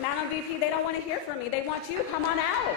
Madam VP, they don't want to hear from me. They want you. Come on out.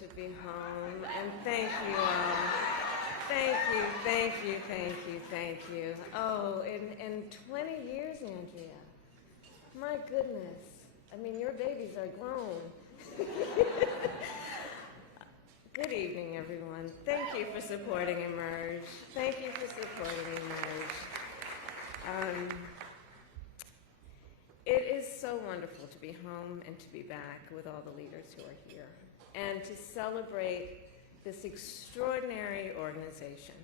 To be home, and thank you all. Thank you. Oh, in 20 years, Andrea. My goodness. I mean, your babies are grown. Good evening, everyone. Thank you for supporting Emerge. Thank you for supporting Emerge. It is so wonderful to be home and to be back with all the leaders who are here, and to celebrate this extraordinary organization,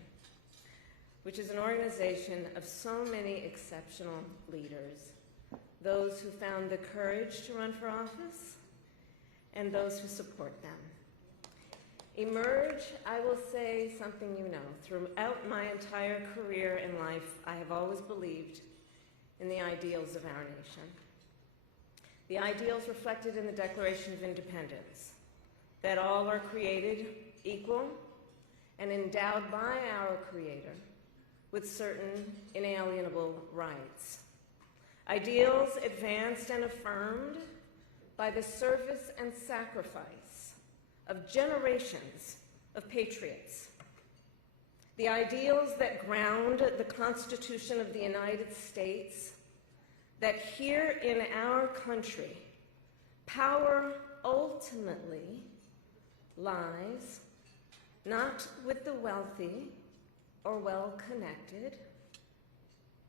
which is an organization of so many exceptional leaders, those who found the courage to run for office, and those who support them. Emerge, I will say something you know. Throughout my entire career in life, I have always believed in the ideals of our nation. The ideals reflected in the Declaration of Independence, that all are created equal and endowed by our Creator with certain inalienable rights. Ideals advanced and affirmed by the service and sacrifice of generations of patriots. The ideals that ground the Constitution of the United States, that here in our country, power ultimately lies not with the wealthy or well-connected,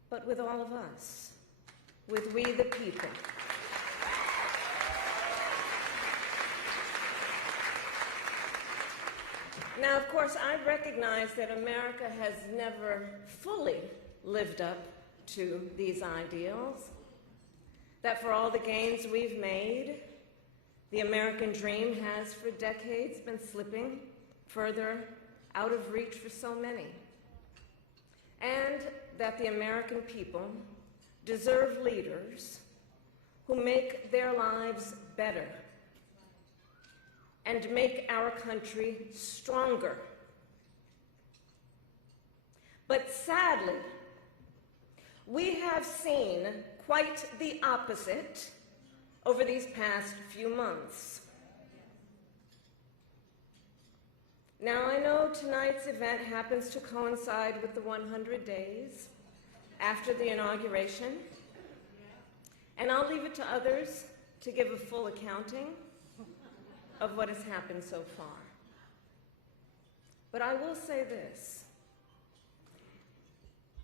but with all of us, with we the people. Now, of course, I recognize that America has never fully lived up to these ideals, that for all the gains we've made, the American dream has for decades been slipping further out of reach for so many, and that the American people deserve leaders who make their lives better and make our country stronger. But sadly, we have seen quite the opposite over these past few months. Now, I know tonight's event happens to coincide with the 100 days after the inauguration, and I'll leave it to others to give a full accounting of what has happened so far. But I will say this.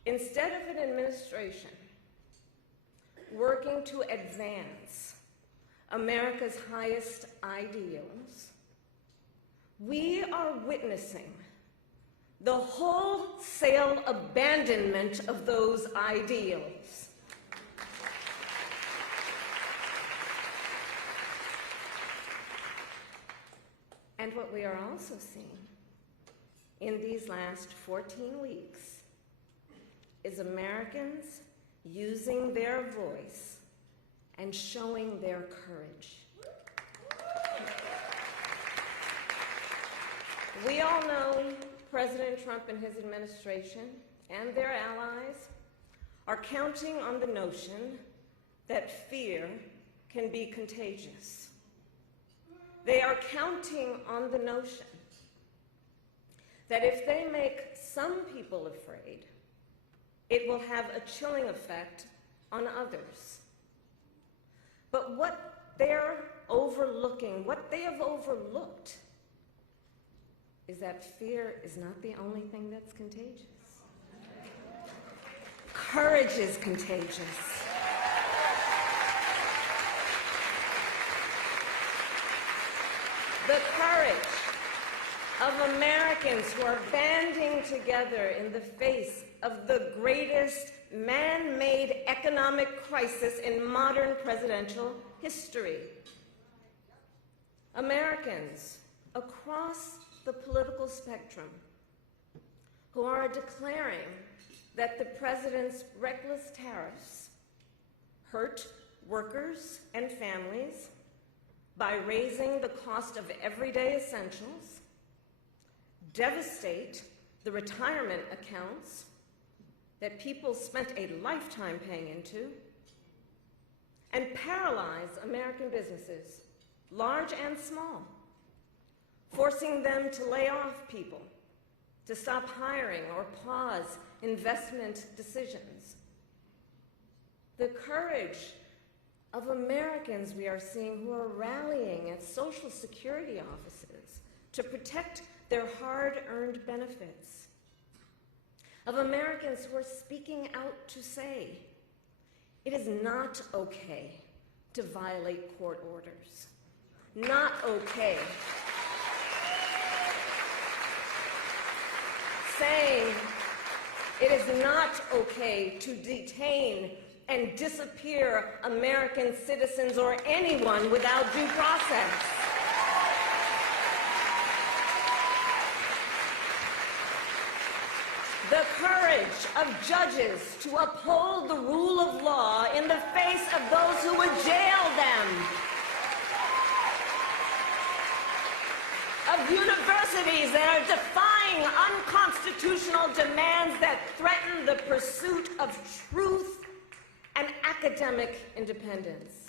Instead of an administration working to advance America's highest ideals, we are witnessing the wholesale abandonment of those ideals. And what we are also seeing in these last 14 weeks is Americans using their voice and showing their courage. We all know President Trump and his administration and their allies are counting on the notion that fear can be contagious. They are counting on the notion that if they make some people afraid, it will have a chilling effect on others. But what they're overlooking, what they have overlooked, is that fear is not the only thing that's contagious. Courage is contagious. The courage of Americans who are banding together in the face of the greatest man-made economic crisis in modern presidential history. Americans across the political spectrum who are declaring that the president's reckless tariffs hurt workers and families by raising the cost of everyday essentials, devastate the retirement accounts that people spent a lifetime paying into, and paralyze American businesses, large and small, forcing them to lay off people, to stop hiring or pause investment decisions. The courage of Americans we are seeing who are rallying at Social Security offices to protect their hard-earned benefits. Of Americans who are speaking out to say, it is not okay to violate court orders. Not okay. Saying it is not okay to detain and disappear American citizens or anyone without due process. The courage of judges to uphold the rule of law in the face of those who would jail them. Of universities that are defying unconstitutional demands that threaten the pursuit of truth and academic independence.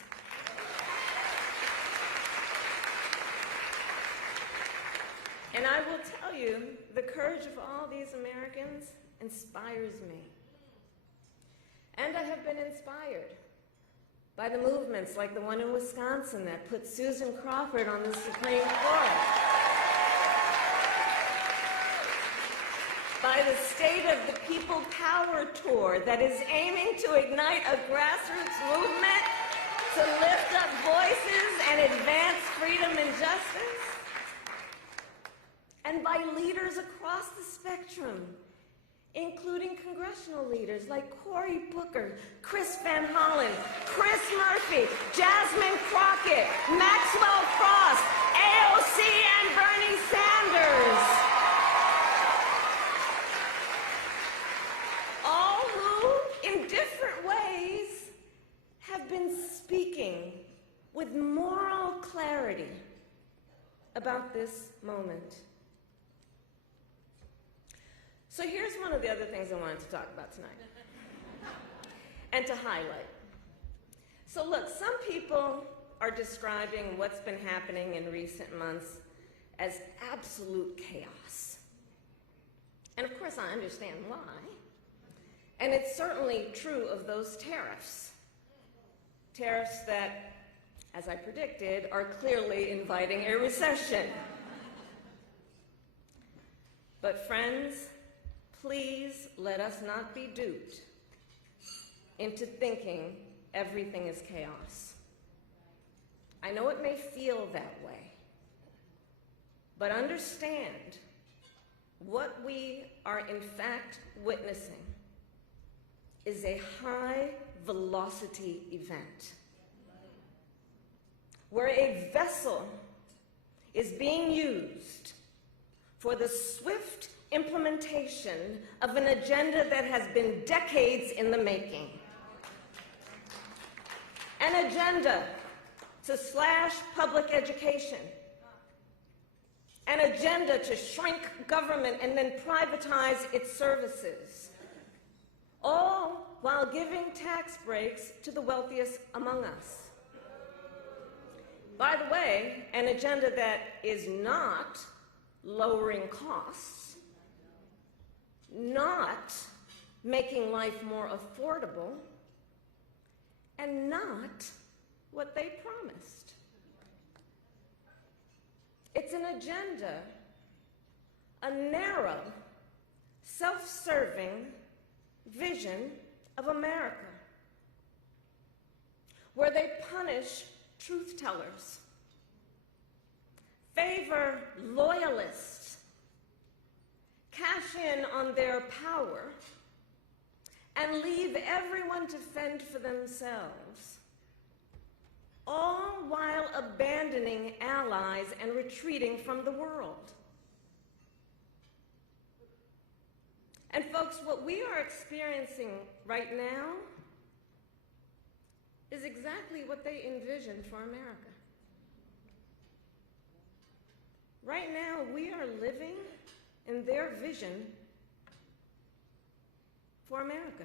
And I will tell you, the courage of all these Americans inspires me. And I have been inspired by the movements like the one in Wisconsin that put Susan Crawford on the Supreme Court. By the State of the People Power Tour that is aiming to ignite a grassroots movement to lift up voices and advance freedom and justice. And by leaders across the spectrum, including congressional leaders like Cory Booker, Chris Van Hollen, Chris Murphy, Jasmine Crockett, Maxwell Cross, AOC, and Bernie Sanders. All who, in different ways, have been speaking with moral clarity about this moment. So here's one of the other things I wanted to talk about tonight and to highlight. So look, some people are describing what's been happening in recent months as absolute chaos. And of course I understand why. And it's certainly true of those tariffs. Tariffs that, as I predicted, are clearly inviting a recession. But friends, please let us not be duped into thinking everything is chaos. I know it may feel that way, but understand what we are in fact witnessing is a high-velocity event where a vessel is being used for the swift implementation of an agenda that has been decades in the making. An agenda to slash public education. An agenda to shrink government and then privatize its services. All while giving tax breaks to the wealthiest among us. By the way, an agenda that is not lowering costs, not making life more affordable, and not what they promised. It's an agenda, a narrow, self-serving vision of America, where they punish truth tellers, favor loyalists, cash in on their power, and leave everyone to fend for themselves, all while abandoning allies and retreating from the world. And folks, what we are experiencing right now is exactly what they envisioned for America. Right now, we are living in their vision for America.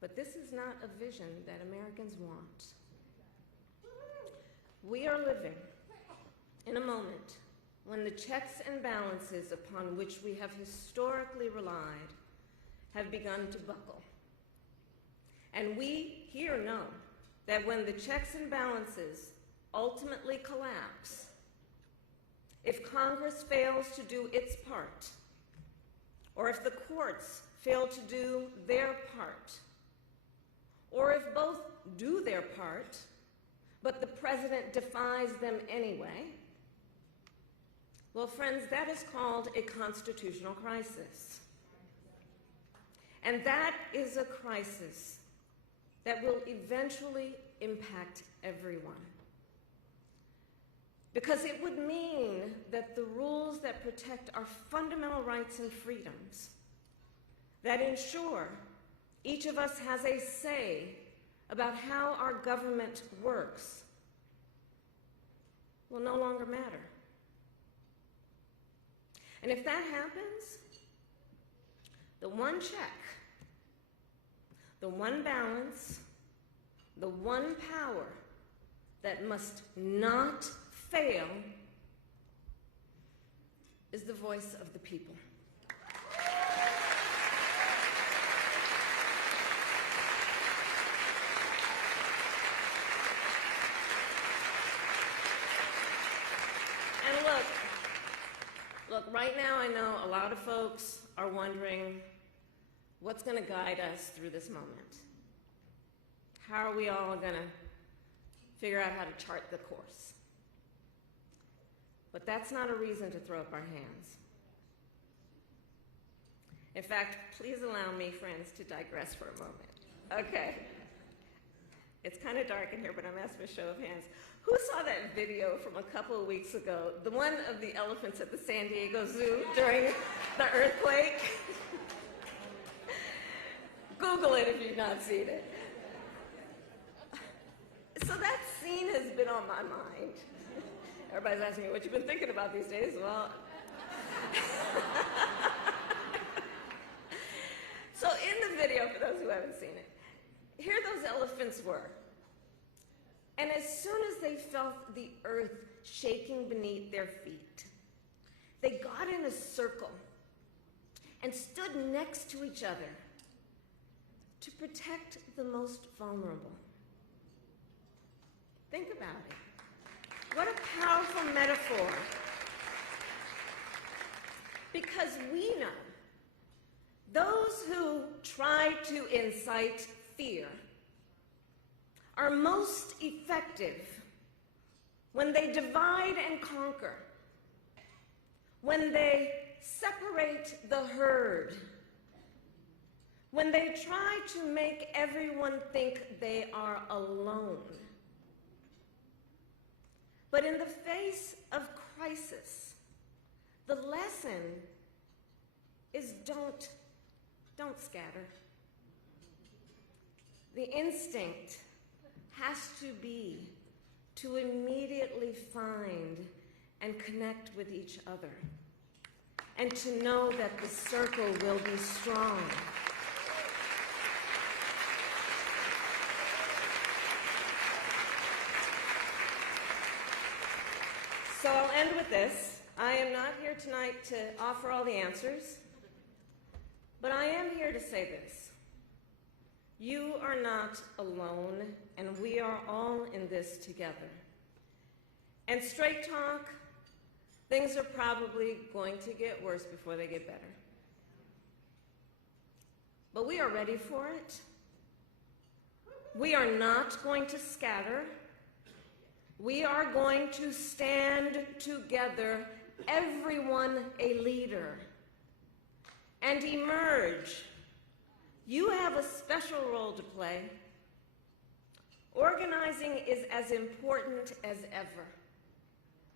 But this is not a vision that Americans want. We are living in a moment when the checks and balances upon which we have historically relied have begun to buckle. And we here know that when the checks and balances ultimately collapse, if Congress fails to do its part, or if the courts fail to do their part, or if both do their part, but the president defies them anyway, well, friends, that is called a constitutional crisis. And that is a crisis that will eventually impact everyone. Because it would mean that the rules that protect our fundamental rights and freedoms, that ensure each of us has a say about how our government works, will no longer matter. And if that happens, the one check, the one balance, the one power that must not fail is the voice of the people. And look, right now I know a lot of folks are wondering what's going to guide us through this moment. How are we all going to figure out how to chart the course? But that's not a reason to throw up our hands. In fact, please allow me, friends, to digress for a moment. Okay. It's kind of dark in here, but I'm asking for a show of hands. Who saw that video from a couple of weeks ago, the one of the elephants at the San Diego Zoo during the earthquake? Google it if you've not seen it. So that scene has been on my mind. Everybody's asking me what you've been thinking about these days. Well, so in the video, for those who haven't seen it, here those elephants were. And as soon as they felt the earth shaking beneath their feet, they got in a circle and stood next to each other to protect the most vulnerable. Think about it. What a powerful metaphor. Because we know those who try to incite fear are most effective when they divide and conquer, when they separate the herd, when they try to make everyone think they are alone. But in the face of crisis, the lesson is don't scatter. The instinct has to be to immediately find and connect with each other, and to know that the circle will be strong. So I'll end with this. I am not here tonight to offer all the answers, but I am here to say this. You are not alone, and we are all in this together. And straight talk, things are probably going to get worse before they get better. But we are ready for it. We are not going to scatter. We are going to stand together, everyone a leader, and emerge. You have a special role to play. Organizing is as important as ever.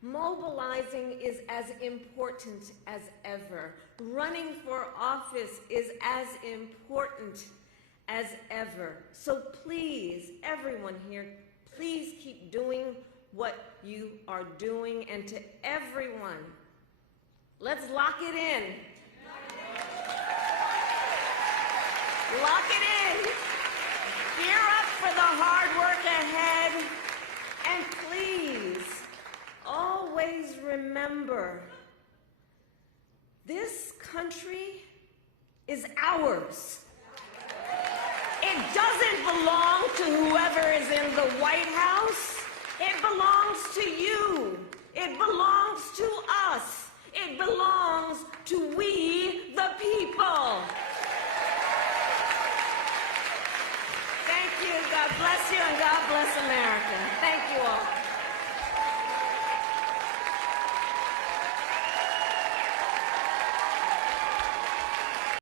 Mobilizing is as important as ever. Running for office is as important as ever. So please, everyone here, please keep doing what you are doing. And to everyone, let's lock it in. Lock it in. Gear up for the hard work ahead. And please, always remember, this country is ours. It doesn't belong to whoever is in the White House. It belongs to you. It belongs to us. It belongs to we, the people. Thank you. God bless you, and God bless America. Thank you all.